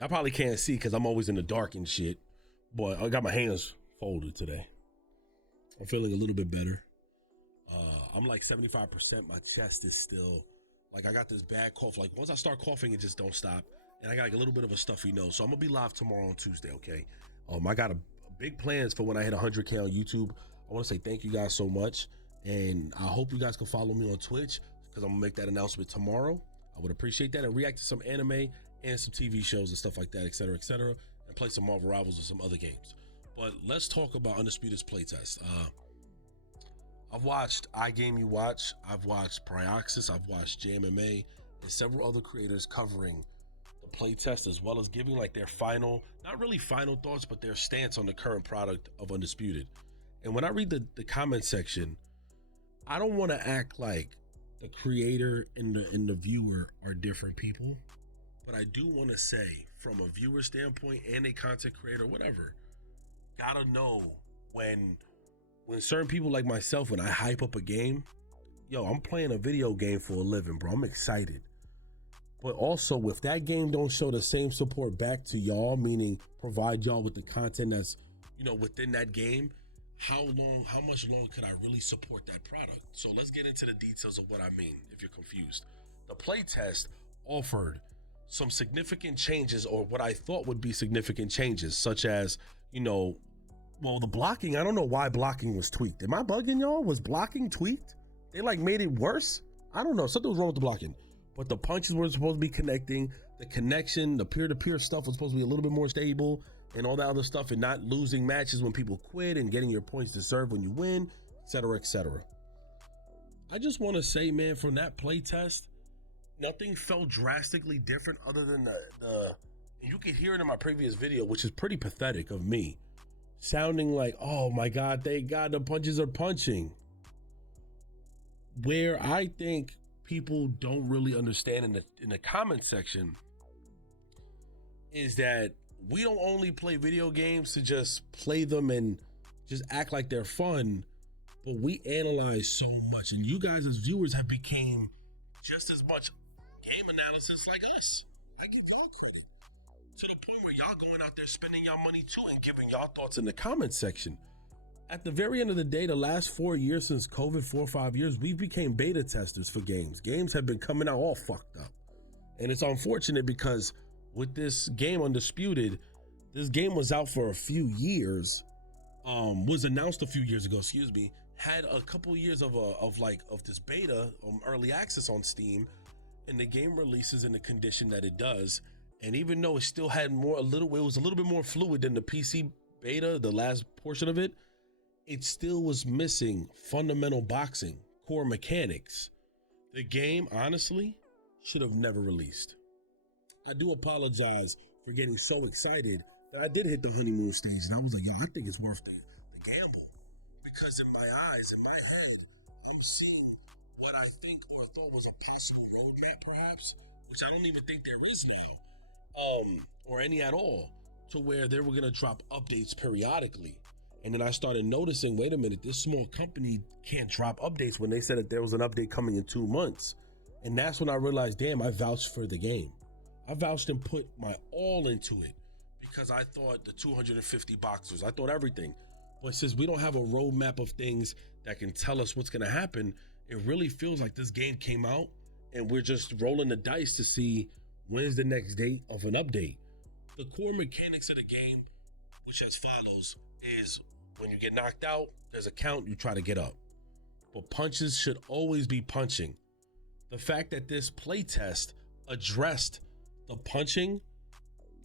I probably can't see because I'm always in the dark and shit, but I got my hands folded today. I'm feeling a little bit better. I'm like 75%. My chest is still, like I got this bad cough. Like once I start coughing, it just don't stop. And I got like a little bit of a stuffy nose. So I'm gonna be live tomorrow on Tuesday, okay? I got a big plans for when I hit 100K on YouTube. I wanna say thank you guys so much. And I hope you guys can follow me on Twitch because I'm gonna make that announcement tomorrow. I would appreciate that and react to some anime and some TV shows and stuff like that, et cetera, and play some Marvel Rivals or some other games. But let's talk about Undisputed's playtest. I've watched iGame You Watch, I've watched Prioxis, I've watched JMMA, and several other creators covering the playtest as well as giving like their final, not really final thoughts, but their stance on the current product of Undisputed. And when I read the comment section, I don't want to act like the creator and the viewer are different people, but I do want to say from a viewer standpoint and a content creator, whatever, gotta know when certain people like myself, when I hype up a game, yo, I'm playing a video game for a living, bro. I'm excited. But also, if that game don't show the same support back to y'all, meaning provide y'all with the content that's, within that game, how much longer could I really support that product? So let's get into the details of what I mean, if you're confused. The playtest offered some significant changes, or what I thought would be significant changes, such as, the blocking. I don't know why blocking was tweaked. Am I bugging y'all? Was blocking tweaked? They like made it worse? I don't know. Something was wrong with the blocking. But the punches were supposed to be connecting. The connection, the peer-to-peer stuff was supposed to be a little bit more stable and all that other stuff, and not losing matches when people quit and getting your points deserved when you win, et cetera, et cetera. I just want to say, man, from that play test, nothing felt drastically different other than the and you can hear it in my previous video, which is pretty pathetic of me, sounding like, oh my God, thank God the punches are punching. Where I think people don't really understand in the comment section is that we don't only play video games to just play them and just act like they're fun, but we analyze so much, and you guys as viewers have became just as much game analysis like us. I give y'all credit to the point where y'all going out there spending y'all money too and giving y'all thoughts in the comment section. At the very end of the day, the last 4 years since COVID, 4 or 5 years, we've became beta testers for games. Games have been coming out all fucked up. And it's unfortunate because with this game Undisputed, this game was out for a few years, was announced a few years ago, had a couple years of this beta, early access on Steam, and the game releases in the condition that it does. And even though it still had it was a little bit more fluid than the PC beta, the last portion of it, it still was missing fundamental boxing, core mechanics. The game, honestly, should have never released. I do apologize for getting so excited that I did hit the honeymoon stage, and I was like, yo, I think it's worth the gamble. Because in my eyes, in my head, I'm seeing what I think or thought was a possible roadmap, perhaps, which I don't even think there is now, or any at all, to where they were gonna drop updates periodically. And then I started noticing, wait a minute, this small company can't drop updates when they said that there was an update coming in 2 months. And that's when I realized, damn, I vouched for the game. I vouched and put my all into it because I thought the 250 boxers, I thought everything. But since we don't have a roadmap of things that can tell us what's gonna happen, it really feels like this game came out and we're just rolling the dice to see when's the next date of an update. The core mechanics of the game, which as follows, is when you get knocked out, there's a count, you try to get up. But punches should always be punching. The fact that this playtest addressed the punching,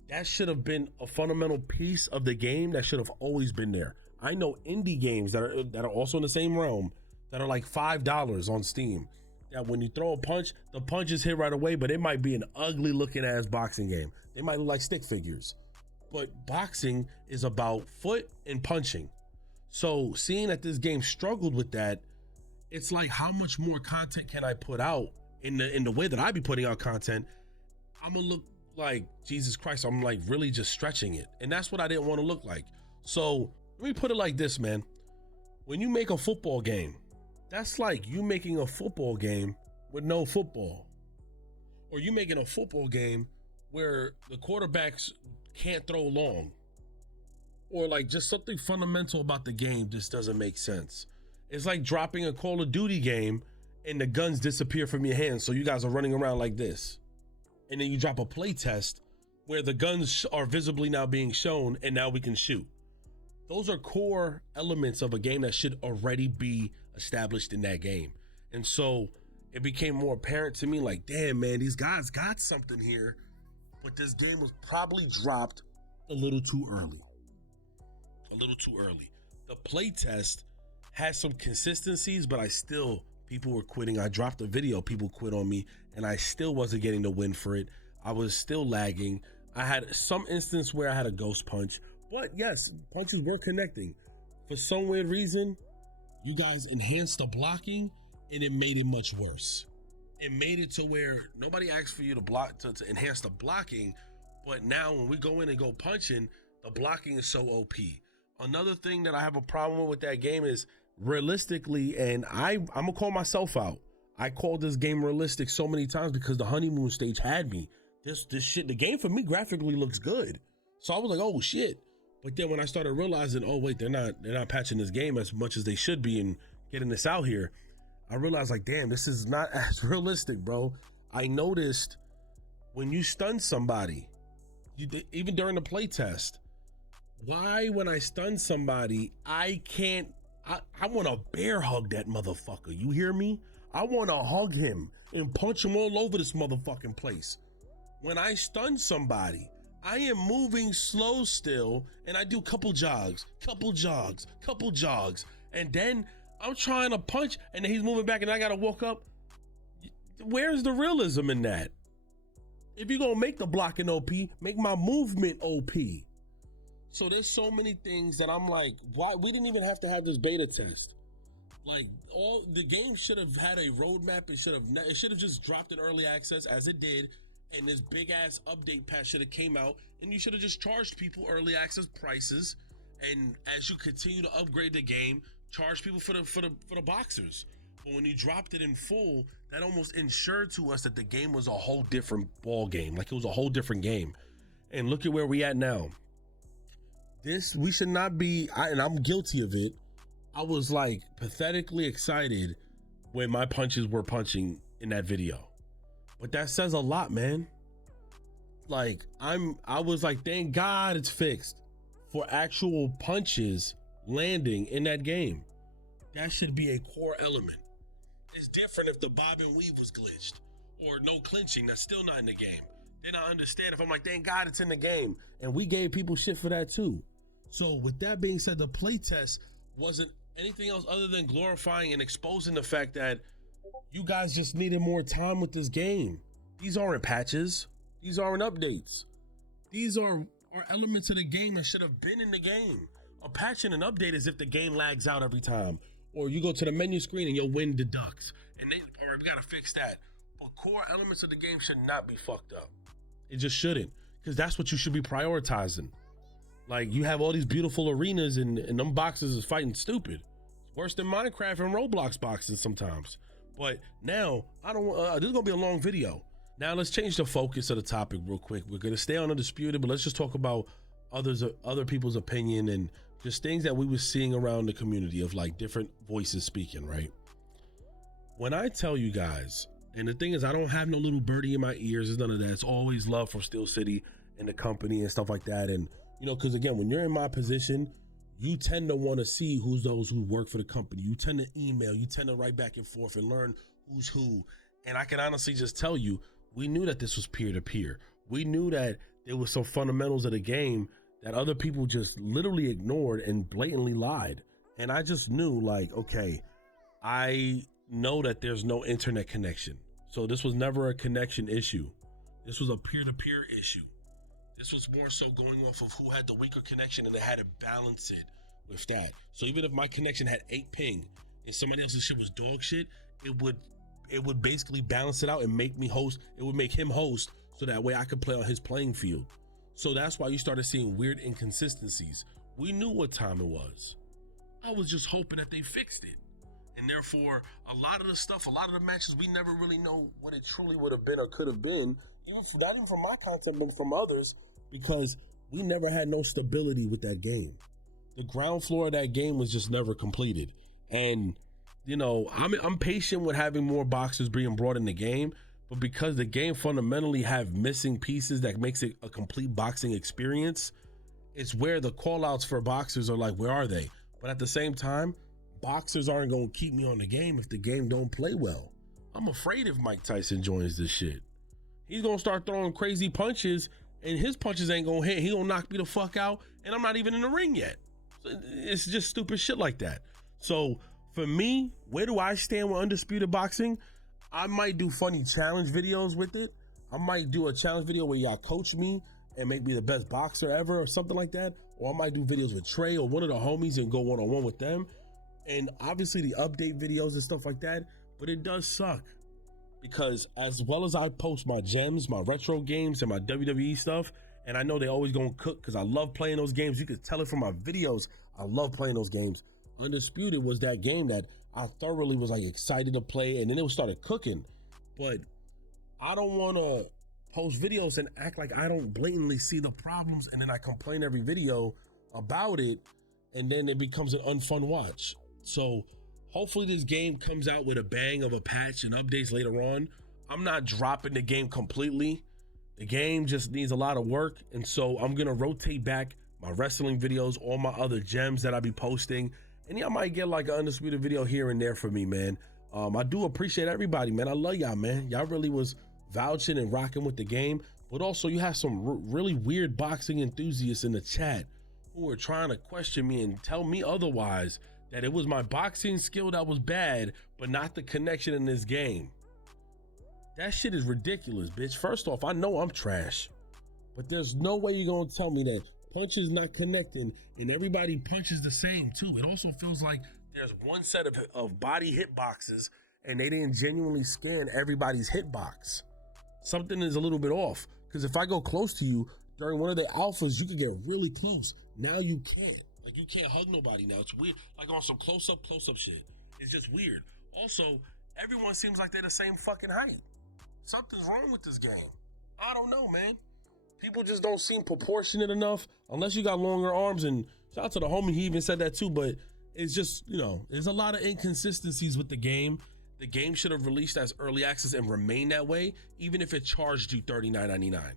that should have been a fundamental piece of the game that should have always been there. I know indie games that are also in the same realm that are like $5 on Steam, that when you throw a punch, the punches hit right away, but it might be an ugly looking ass boxing game. They might look like stick figures. But boxing is about foot and punching. So seeing that this game struggled with that, it's like, how much more content can I put out in the way that I be putting out content? I'm gonna look like Jesus Christ. I'm like really just stretching it. And that's what I didn't want to look like. So let me put it like this, man. When you make a football game, that's like you making a football game with no football. Or you making a football game where the quarterbacks can't throw long. Or like just something fundamental about the game just doesn't make sense. It's like dropping a Call of Duty game and the guns disappear from your hands, so you guys are running around like this. And then you drop a play test where the guns are visibly now being shown and now we can shoot. Those are core elements of a game that should already be established in that game. And so it became more apparent to me like, damn, man, these guys got something here, but this game was probably dropped a little too early. A little too early. The play test has some consistencies, but people were quitting. I dropped a video, people quit on me, and I still wasn't getting the win for it. I was still lagging. I had some instance where I had a ghost punch, but yes, punches were connecting. For some weird reason, you guys enhanced the blocking and it made it much worse. It made it to where nobody asked for you to block to enhance the blocking, but now when we go in and go punching, the blocking is so OP. Another thing that I have a problem with that game is realistically, and I'm gonna call myself out. I called this game realistic so many times because the honeymoon stage had me. This shit, the game for me graphically looks good. So I was like, oh shit. But then when I started realizing, oh wait, they're not patching this game as much as they should be and getting this out here, I realized like, damn, this is not as realistic, bro. I noticed when you stun somebody, even during the play test, why when I stun somebody, I want to bear hug that motherfucker. You hear me? I want to hug him and punch him all over this motherfucking place. When I stun somebody, I am moving slow still, and I do couple jogs, and then I'm trying to punch, and then he's moving back, and I gotta walk up. Where's the realism in that? If you're gonna make the blocking OP, make my movement OP. So there's so many things that I'm like, why we didn't even have to have this beta test. Like all the game should have had a roadmap. It should have just dropped in early access as it did. And this big ass update patch should have came out, and you should have just charged people early access prices. And as you continue to upgrade the game, charge people for the boxers. But when you dropped it in full, that almost ensured to us that the game was a whole different ball game. Like it was a whole different game. And look at where we at now. We should not be, and I'm guilty of it. I was like pathetically excited when my punches were punching in that video. But that says a lot, man. Like I was like, thank God it's fixed for actual punches landing in that game. That should be a core element. It's different if the bob and weave was glitched or no clinching. That's still not in the game. Then I understand if I'm like, thank God it's in the game. And we gave people shit for that too. So with that being said, the playtest wasn't anything else other than glorifying and exposing the fact that you guys just needed more time with this game. These aren't patches. These aren't updates. These are elements of the game that should have been in the game. A patch and an update is if the game lags out every time, or you go to the menu screen and your win deducts. And all right, we gotta fix that. But core elements of the game should not be fucked up. It just shouldn't, because that's what you should be prioritizing. Like you have all these beautiful arenas and them boxes is fighting stupid. It's worse than Minecraft and Roblox boxes sometimes. But now I don't want, this is gonna be a long video. Now let's change the focus of the topic real quick. We're gonna stay on Undisputed, but let's just talk about other people's opinion and just things that we were seeing around the community of like different voices speaking, right? When I tell you guys, and the thing is, I don't have no little birdie in my ears, there's none of that. It's always love from Steel City and the company and stuff like that. And you know, because again, when you're in my position, you tend to want to see who's those who work for the company. You tend to email, you tend to write back and forth and learn who's who. And I can honestly just tell you, we knew that this was peer-to-peer. We knew that there was some fundamentals of the game that other people just literally ignored and blatantly lied. And I just knew like, okay, I know that there's no internet connection. So this was never a connection issue. This was a peer-to-peer issue. This was more so going off of who had the weaker connection, and they had to balance it with that. So even if my connection had 8 ping and somebody else's shit was dog shit, it would basically balance it out and make me host. It would make him host so that way I could play on his playing field. So that's why you started seeing weird inconsistencies. We knew what time it was. I was just hoping that they fixed it. And therefore, a lot of the stuff, a lot of the matches, we never really know what it truly would have been or could have been, not even from my content, but from others, because we never had no stability with that game. The ground floor of that game was just never completed. And, you know, I'm patient with having more boxers being brought in the game, but because the game fundamentally have missing pieces that makes it a complete boxing experience, it's where the call outs for boxers are like, where are they? But at the same time, boxers aren't going to keep me on the game if the game don't play well. I'm afraid if Mike Tyson joins this shit, he's going to start throwing crazy punches and his punches ain't going to hit. He going to knock me the fuck out and I'm not even in the ring yet. It's just stupid shit like that. So for me, where do I stand with Undisputed Boxing? I might do funny challenge videos with it. I might do a challenge video where y'all coach me and make me the best boxer ever or something like that. Or I might do videos with Trey or one of the homies and go one-on-one with them. And obviously the update videos and stuff like that, but it does suck because as well as I post my gems, my retro games and my WWE stuff, and I know they always gonna cook because I love playing those games. You could tell it from my videos. I love playing those games. Undisputed was that game that I thoroughly was like excited to play, and then it started cooking. But I don't want to post videos and act like I don't blatantly see the problems, and then I complain every video about it, and then it becomes an unfun watch. So hopefully this game comes out with a bang of a patch and updates later on. I'm not dropping the game completely. The game just needs a lot of work. And so I'm going to rotate back my wrestling videos, all my other gems that I be posting. And y'all might get like an Undisputed video here and there for me, man. I do appreciate everybody, man. I love y'all, man. Y'all really was vouching and rocking with the game. But also you have some really weird boxing enthusiasts in the chat who were trying to question me and tell me otherwise, that it was my boxing skill that was bad, but not the connection in this game. That shit is ridiculous, bitch. First off, I know I'm trash, but there's no way you're gonna tell me that punches not connecting and everybody punches the same too. It also feels like there's one set of body hitboxes and they didn't genuinely scan everybody's hitbox. Something is a little bit off, because if I go close to you during one of the alphas, you could get really close. Now you can't. Like, you can't hug nobody now. It's weird. Like on some close-up shit. It's just weird. Also, everyone seems like they're the same fucking height. Something's wrong with this game. I don't know, man. People just don't seem proportionate enough unless you got longer arms. And shout out to the homie, he even said that too. But it's just, you know, there's a lot of inconsistencies with the game. The game should have released as early access and remained that way, even if it charged you $39.99.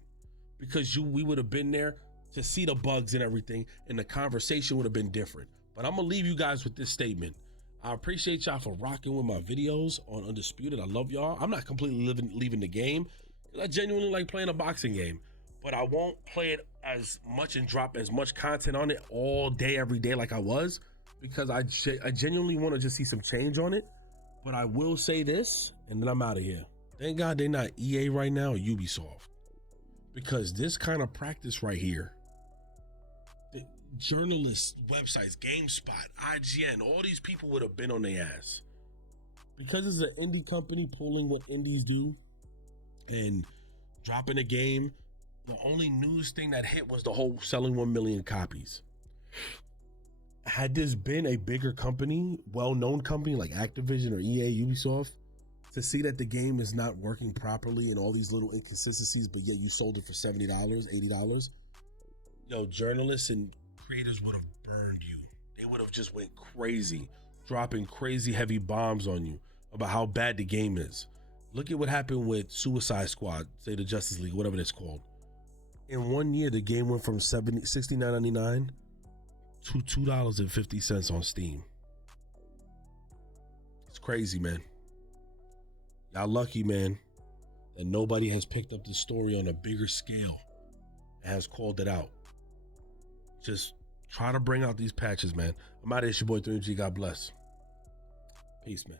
Because we would have been there to see the bugs and everything, and the conversation would have been different. But I'm gonna leave you guys with this statement. I appreciate y'all for rocking with my videos on Undisputed. I love y'all. I'm not completely leaving the game, because I genuinely like playing a boxing game, but I won't play it as much and drop as much content on it all day, every day like I was, because I genuinely want to just see some change on it. But I will say this, and then I'm out of here. Thank God they're not EA right now or Ubisoft, because this kind of practice right here, journalists, websites, GameSpot, IGN, all these people would have been on their ass. Because it's an indie company pulling what indies do and dropping a game, the only news thing that hit was the whole selling 1 million copies. Had this been a bigger company, well-known company like Activision or EA, Ubisoft, to see that the game is not working properly and all these little inconsistencies, but yet you sold it for $70, $80, journalists and creators would have burned you. They would have just went crazy, dropping crazy heavy bombs on you about how bad the game is. Look at what happened with Suicide Squad, say the Justice League, whatever it's called. In 1 year, the game went from $69.99 to $2.50 on Steam. It's crazy, man. Y'all lucky, man, that nobody has picked up this story on a bigger scale and has called it out. Just try to bring out these patches, man. I'm out of here. It's your boy 3MG. God bless. Peace, man.